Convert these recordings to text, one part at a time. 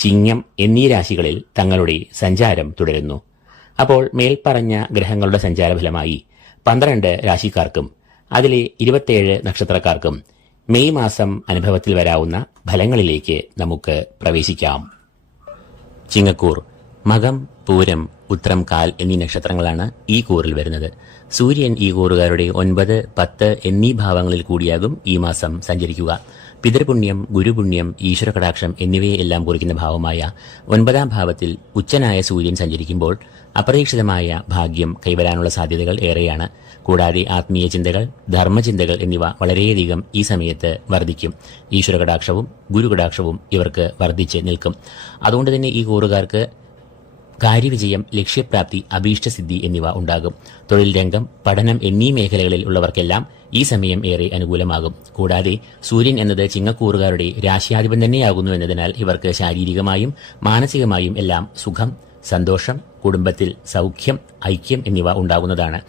ചിങ്ങം എന്നീ രാശികളിൽ തങ്ങളുടെ സഞ്ചാരം തുടരുന്നു. അപ്പോൾ മേൽപ്പറഞ്ഞ ഗ്രഹങ്ങളുടെ സഞ്ചാരഫലമായി പന്ത്രണ്ട് രാശിക്കാർക്കും അതിലെ ഇരുപത്തിയേഴ് നക്ഷത്രക്കാർക്കും മെയ് മാസം അനുഭവത്തിൽ വരാവുന്ന ഫലങ്ങളിലേക്ക് നമുക്ക് പ്രവേശിക്കാം. ചിങ്ങക്കൂർ മകം പൂരം ഉത്രം കാൽ എന്നീ നക്ഷത്രങ്ങളാണ് ഈ കൂറിൽ വരുന്നത്. സൂര്യൻ ഈ കൂറുകാരുടെ ഒൻപത് പത്ത് എന്നീ ഭാവങ്ങളിൽ കൂടിയാകും ഈ മാസം സഞ്ചരിക്കുക. പിതൃപുണ്യം ഗുരുപുണ്യം ഈശ്വരകടാക്ഷം എന്നിവയെല്ലാം കുറിക്കുന്ന ഭാവമായ ഒൻപതാം ഭാവത്തിൽ ഉച്ചനായ സൂര്യൻ സഞ്ചരിക്കുമ്പോൾ അപ്രതീക്ഷിതമായ ഭാഗ്യം കൈവരാനുള്ള സാധ്യതകൾ ഏറെയാണ്. കൂടാതെ ആത്മീയ ചിന്തകൾ ധർമ്മചിന്തകൾ എന്നിവ വളരെയധികം ഈ സമയത്ത് വർദ്ധിക്കും. ഈശ്വരകടാക്ഷവും ഗുരുകടാക്ഷവും ഇവർക്ക് വർദ്ധിച്ച് നിൽക്കും. അതുകൊണ്ട് തന്നെ ഈ കൂറുകാർക്ക് കാര്യവിജയം ലക്ഷ്യപ്രാപ്തി അഭീഷ്ടസിദ്ധി എന്നിവ ഉണ്ടാകും. തൊഴിൽ രംഗം പഠനം എന്നീ മേഖലകളിൽ ഉള്ളവർക്കെല്ലാം ഈ സമയം ഏറെ അനുകൂലമാകും. കൂടാതെ സൂര്യൻ എന്നത് ചിങ്ങക്കൂറുകാരുടെ രാശിയാധിപൻ തന്നെയാകുന്നു എന്നതിനാൽ ഇവർക്ക് ശാരീരികമായും മാനസികമായും എല്ലാം സുഖം സന്തോഷം കുടുംബത്തിൽ സൗഖ്യം ഐക്യം എന്നിവ ഉണ്ടാകുന്നതാണ്.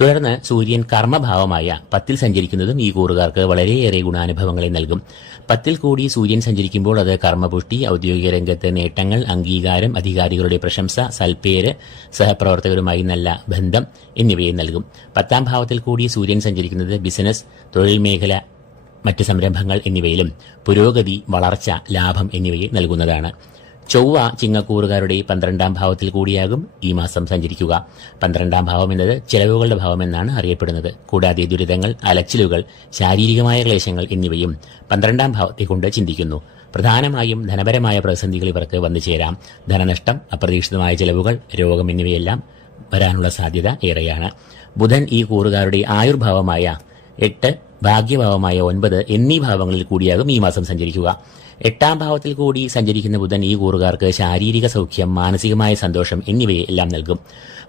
തുടർന്ന് സൂര്യൻ കർമ്മഭാവമായ പത്തിൽ സഞ്ചരിക്കുന്നതും ഈ കൂറുകാർക്ക് വളരെയേറെ ഗുണാനുഭവങ്ങളെ നൽകും. പത്തിൽ കൂടി സൂര്യൻ സഞ്ചരിക്കുമ്പോൾ അത് കർമ്മപുഷ്ടി ഔദ്യോഗിക രംഗത്തെ നേട്ടങ്ങൾ അംഗീകാരം അധികാരികളുടെ പ്രശംസ സൽപ്പേര് സഹപ്രവർത്തകരുമായി നല്ല ബന്ധം എന്നിവയെ നൽകും. പത്താം ഭാവത്തിൽ കൂടി സൂര്യൻ സഞ്ചരിക്കുന്നത് ബിസിനസ് തൊഴിൽ മേഖല മറ്റ് സംരംഭങ്ങൾ എന്നിവയിലും പുരോഗതി വളർച്ച ലാഭം എന്നിവയെ നൽകുന്നതാണ്. ചൊവ്വ ചിങ്ങക്കൂറുകാരുടെ പന്ത്രണ്ടാം ഭാവത്തിൽ കൂടിയാകും ഈ മാസം സഞ്ചരിക്കുക. പന്ത്രണ്ടാം ഭാവം എന്നത് ചെലവുകളുടെ ഭാവമെന്നാണ് അറിയപ്പെടുന്നത്. കൂടാതെ ദുരിതങ്ങൾ അലച്ചിലുകൾ ശാരീരികമായ ക്ലേശങ്ങൾ എന്നിവയും പന്ത്രണ്ടാം ഭാവത്തെ കൊണ്ട് ചിന്തിക്കുന്നു. പ്രധാനമായും ധനപരമായ പ്രതിസന്ധികൾ ഇവർക്ക് വന്നു ചേരാം. ധനനഷ്ടം അപ്രതീക്ഷിതമായ ചെലവുകൾ രോഗം എന്നിവയെല്ലാം വരാനുള്ള സാധ്യത ഏറെയാണ്. ബുധൻ ഈ കൂറുകാരുടെ ആയുർഭാവമായ എട്ട് ഭാഗ്യഭാവമായ ഒൻപത് എന്നീ ഭാവങ്ങളിൽ കൂടിയാകും ഈ മാസം സഞ്ചരിക്കുക. എട്ടാം ഭാവത്തിൽ കൂടി സഞ്ചരിക്കുന്ന ബുധൻ ഈ കൂറുകാർക്ക് ശാരീരിക സൗഖ്യം മാനസികമായ സന്തോഷം എന്നിവയെ എല്ലാം നൽകും.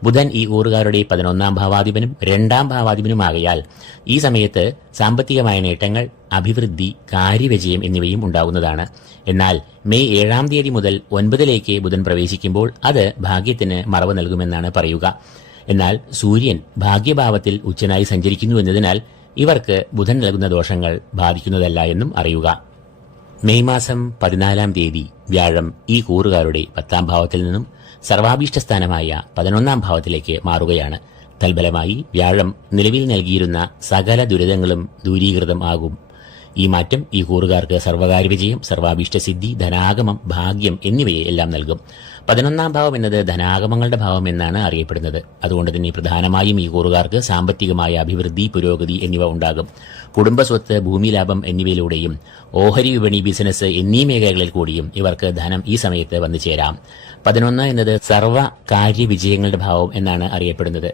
ബുധൻ ഈ കൂറുകാരുടെ പതിനൊന്നാം ഭാവാധിപനും രണ്ടാം ഭാവാധിപനുമാകയാൽ ഈ സമയത്ത് സാമ്പത്തികമായ നേട്ടങ്ങൾ അഭിവൃദ്ധി കാര്യവിജയം എന്നിവയും ഉണ്ടാകുന്നതാണ്. എന്നാൽ മെയ് ഏഴാം തീയതി മുതൽ ഒൻപതിലേക്ക് ബുധൻ പ്രവേശിക്കുമ്പോൾ അത് ഭാഗ്യത്തിന് മറവ് നൽകുമെന്നാണ് പറയുക. എന്നാൽ സൂര്യൻ ഭാഗ്യഭാവത്തിൽ ഉച്ചനായി സഞ്ചരിക്കുന്നു എന്നതിനാൽ ഇവർക്ക് ബുധൻ നൽകുന്ന ദോഷങ്ങൾ ബാധിക്കുന്നതല്ല എന്നും അറിയുക. മെയ് മാസം പതിനാലാം തീയതി വ്യാഴം ഈ കൂറുകാരുടെ പത്താം ഭാവത്തിൽ നിന്നും സർവാഭീഷ്ട സ്ഥാനമായ പതിനൊന്നാം ഭാവത്തിലേക്ക് മാറുകയാണ്. തൽഫലമായി വ്യാഴം നിലവിൽ നൽകിയിരുന്ന സകല ദുരിതങ്ങളും ദൂരീകൃതം ആകും. ഈ മാറ്റം ഈ കൂറുകാർക്ക് സർവകാര്യ വിജയം സർവാഭീഷ്ട സിദ്ധി ധനാഗമം ഭാഗ്യം എന്നിവയെ എല്ലാം നൽകും. പതിനൊന്നാം ഭാവം എന്നത് ധനാഗമങ്ങളുടെ ഭാവം എന്നാണ് അറിയപ്പെടുന്നത്. അതുകൊണ്ട് തന്നെ പ്രധാനമായും ഈ കൂറുകാർക്ക് സാമ്പത്തികമായ അഭിവൃദ്ധി പുരോഗതി എന്നിവ ഉണ്ടാകും. കുടുംബസ്വത്ത് ഭൂമി ലാഭം എന്നിവയിലൂടെയും ഓഹരി വിപണി ബിസിനസ് എന്നീ മേഖലകളിൽ കൂടിയും ഇവർക്ക് ധനം ഈ സമയത്ത് വന്നു ചേരാം. പതിനൊന്ന് എന്നത് സർവ കാര്യവിജയങ്ങളുടെ ഭാവം എന്നാണ് അറിയപ്പെടുന്നത്.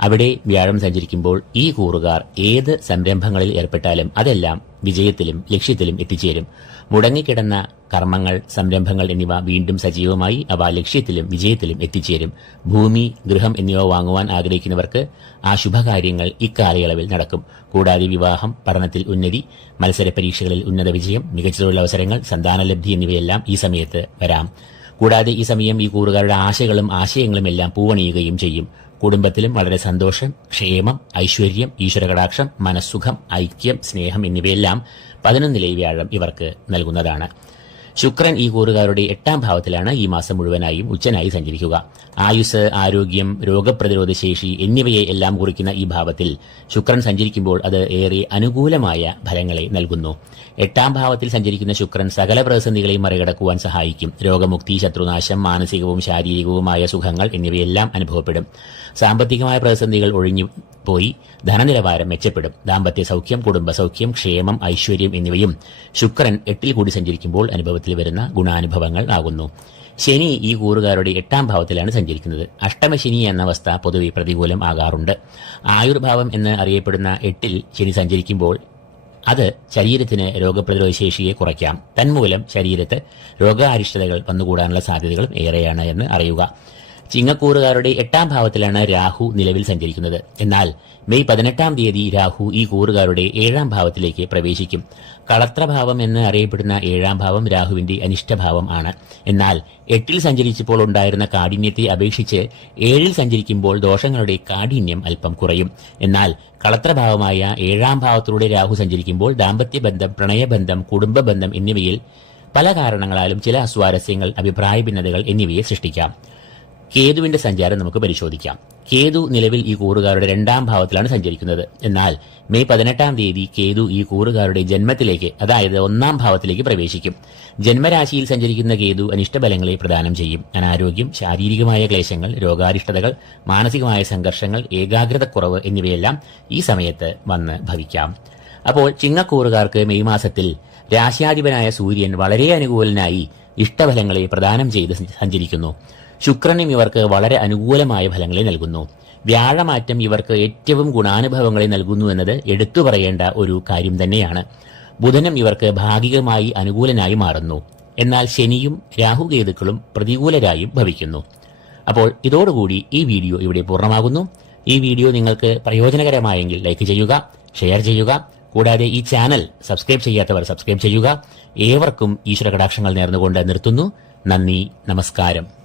അവിടെ വ്യാഴം സഞ്ചരിക്കുമ്പോൾ ഈ കൂറുകാർ ഏത് സംരംഭങ്ങളിൽ ഏർപ്പെട്ടാലും അതെല്ലാം വിജയത്തിലും ലക്ഷ്യത്തിലും എത്തിച്ചേരും. മുടങ്ങിക്കിടന്ന കർമ്മങ്ങൾ സംരംഭങ്ങൾ എന്നിവ വീണ്ടും സജീവമായി അവ ലക്ഷ്യത്തിലും വിജയത്തിലും എത്തിച്ചേരും. ഭൂമി ഗൃഹം എന്നിവ വാങ്ങുവാൻ ആഗ്രഹിക്കുന്നവർക്ക് ആ ശുഭകാര്യങ്ങൾ ഇക്കാലയളവിൽ നടക്കും. കൂടാതെ വിവാഹം പഠനത്തിൽ ഉന്നതി മത്സര പരീക്ഷകളിൽ ഉന്നത വിജയം മികച്ച തൊഴിലവസരങ്ങൾ സന്താനലബ്ധി എന്നിവയെല്ലാം ഈ സമയത്ത് വരാം. കൂടാതെ ഈ സമയം ഈ കൂറുകാരുടെ ആശകളും ആശയങ്ങളും എല്ലാം പൂവണിയുകയും ചെയ്യും. കുടുംബത്തിലും വളരെ സന്തോഷം ക്ഷേമം ഐശ്വര്യം ഈശ്വരകടാക്ഷം മനസ്സുഖം ഐക്യം സ്നേഹം എന്നിവയെല്ലാം പതിനൊന്നിലെ വ്യാഴം ഇവർക്ക് നൽകുന്നതാണ്. ശുക്രൻ ഈ കൂറുകാരുടെ എട്ടാം ഭാവത്തിലാണ് ഈ മാസം മുഴുവനായും ഉച്ചനായി സഞ്ചരിക്കുക. ആയുസ് ആരോഗ്യം രോഗപ്രതിരോധ ശേഷി എന്നിവയെ എല്ലാം കുറിക്കുന്ന ഈ ഭാവത്തിൽ ശുക്രൻ സഞ്ചരിക്കുമ്പോൾ അത് ഏറെ അനുകൂലമായ ഫലങ്ങളെ നൽകുന്നു. എട്ടാം ഭാവത്തിൽ സഞ്ചരിക്കുന്ന ശുക്രൻ സകല പ്രതിസന്ധികളെയും മറികടക്കുവാൻ സഹായിക്കും. രോഗമുക്തി ശത്രുനാശം മാനസികവും ശാരീരികവുമായ സുഖങ്ങൾ എന്നിവയെല്ലാം അനുഭവപ്പെടും. സാമ്പത്തികമായ പ്രതിസന്ധികൾ ഒഴിഞ്ഞു പോയി ധനനിലവാരം മെച്ചപ്പെടും. ദാമ്പത്യ സൗഖ്യം കുടുംബ സൗഖ്യം ക്ഷേമം ഐശ്വര്യം എന്നിവയും ശുക്രൻ എട്ടിൽ കൂടി സഞ്ചരിക്കുമ്പോൾ അനുഭവത്തിൽ വരുന്ന ഗുണാനുഭവങ്ങൾ ആകുന്നു. ശനി ഈ കൂറുകാരുടെ എട്ടാം ഭാവത്തിലാണ് സഞ്ചരിക്കുന്നത്. അഷ്ടമശനി എന്ന അവസ്ഥ പൊതുവെ പ്രതികൂലം ആകാറുണ്ട്. ആയുർഭാവം എന്ന് അറിയപ്പെടുന്ന എട്ടിൽ ശനി സഞ്ചരിക്കുമ്പോൾ അത് ശരീരത്തിന് രോഗപ്രതിരോധ ശേഷിയെ കുറയ്ക്കാം. തന്മൂലം ശരീരത്ത് രോഗാരിഷ്ടതകൾ വന്നുകൂടാനുള്ള സാധ്യതകളും ഏറെയാണ് എന്ന് അറിയുക. ചിങ്ങക്കൂറുകാരുടെ എട്ടാം ഭാവത്തിലാണ് രാഹു നിലവിൽ സഞ്ചരിക്കുന്നത്. എന്നാൽ മെയ് പതിനെട്ടാം തീയതി രാഹു ഈ കൂറുകാരുടെ ഏഴാം ഭാവത്തിലേക്ക് പ്രവേശിക്കും. കളത്രഭാവം എന്ന് അറിയപ്പെടുന്ന ഏഴാം ഭാവം രാഹുവിന്റെ അനിഷ്ടഭാവം ആണ്. എന്നാൽ എട്ടിൽ സഞ്ചരിച്ചപ്പോൾ ഉണ്ടായിരുന്ന കാഠിന്യത്തെ അപേക്ഷിച്ച് ഏഴിൽ സഞ്ചരിക്കുമ്പോൾ ദോഷങ്ങളുടെ കാഠിന്യം അല്പം കുറയും. എന്നാൽ കളത്രഭാവമായ ഏഴാം ഭാവത്തിലൂടെ രാഹു സഞ്ചരിക്കുമ്പോൾ ദാമ്പത്യബന്ധം പ്രണയബന്ധം കുടുംബ ബന്ധം എന്നിവയിൽ പല കാരണങ്ങളാലും ചില അസ്വാരസ്യങ്ങൾ അഭിപ്രായ ഭിന്നതകൾ എന്നിവയെ സൃഷ്ടിക്കാം. കേതുവിന്റെ സഞ്ചാരം നമുക്ക് പരിശോധിക്കാം. കേതു നിലവിൽ ഈ കൂറുകാരുടെ രണ്ടാം ഭാവത്തിലാണ് സഞ്ചരിക്കുന്നത്. എന്നാൽ മെയ് പതിനെട്ടാം തീയതി കേതു ഈ കൂറുകാരുടെ ജന്മത്തിലേക്ക് അതായത് ഒന്നാം ഭാവത്തിലേക്ക് പ്രവേശിക്കും. ജന്മരാശിയിൽ സഞ്ചരിക്കുന്ന കേതു അനിഷ്ടബലങ്ങളെ പ്രദാനം ചെയ്യും. അനാരോഗ്യം ശാരീരികമായ ക്ലേശങ്ങൾ രോഗാരിഷ്ടതകൾ മാനസികമായ സംഘർഷങ്ങൾ ഏകാഗ്രതക്കുറവ് എന്നിവയെല്ലാം ഈ സമയത്ത് വന്ന് ഭവിക്കാം. അപ്പോൾ ചിങ്ങക്കൂറുകാർക്ക് മെയ് മാസത്തിൽ രാശ്യാധിപനായ സൂര്യൻ വളരെ അനുകൂലനായി ഇഷ്ടഫലങ്ങളെ പ്രദാനം ചെയ്ത് സഞ്ചരിക്കുന്നു. ശുക്രനും ഇവർക്ക് വളരെ അനുകൂലമായ ഫലങ്ങളെ നൽകുന്നു. വ്യാഴമാറ്റം ഇവർക്ക് ഏറ്റവും ഗുണാനുഭവങ്ങളെ നൽകുന്നു എന്നത് എടുത്തു പറയേണ്ട ഒരു കാര്യം തന്നെയാണ്. ബുധനും ഇവർക്ക് ഭാഗികമായി അനുകൂലനായി മാറുന്നു. എന്നാൽ ശനിയും രാഹുകേതുക്കളും പ്രതികൂലരായും ഭവിക്കുന്നു. അപ്പോൾ ഇതോടുകൂടി ഈ വീഡിയോ ഇവിടെ പൂർണമാകുന്നു. ഈ വീഡിയോ നിങ്ങൾക്ക് പ്രയോജനകരമായെങ്കിൽ ലൈക്ക് ചെയ്യുക ഷെയർ ചെയ്യുക കൂടാതെ ഈ ചാനൽ സബ്സ്ക്രൈബ് ചെയ്യാത്തവർ സബ്സ്ക്രൈബ് ചെയ്യുക. ഏവർക്കും ഈശ്വര കടാക്ഷങ്ങൾ നേർന്നുകൊണ്ട് നിർത്തുന്നു. നന്ദി നമസ്കാരം.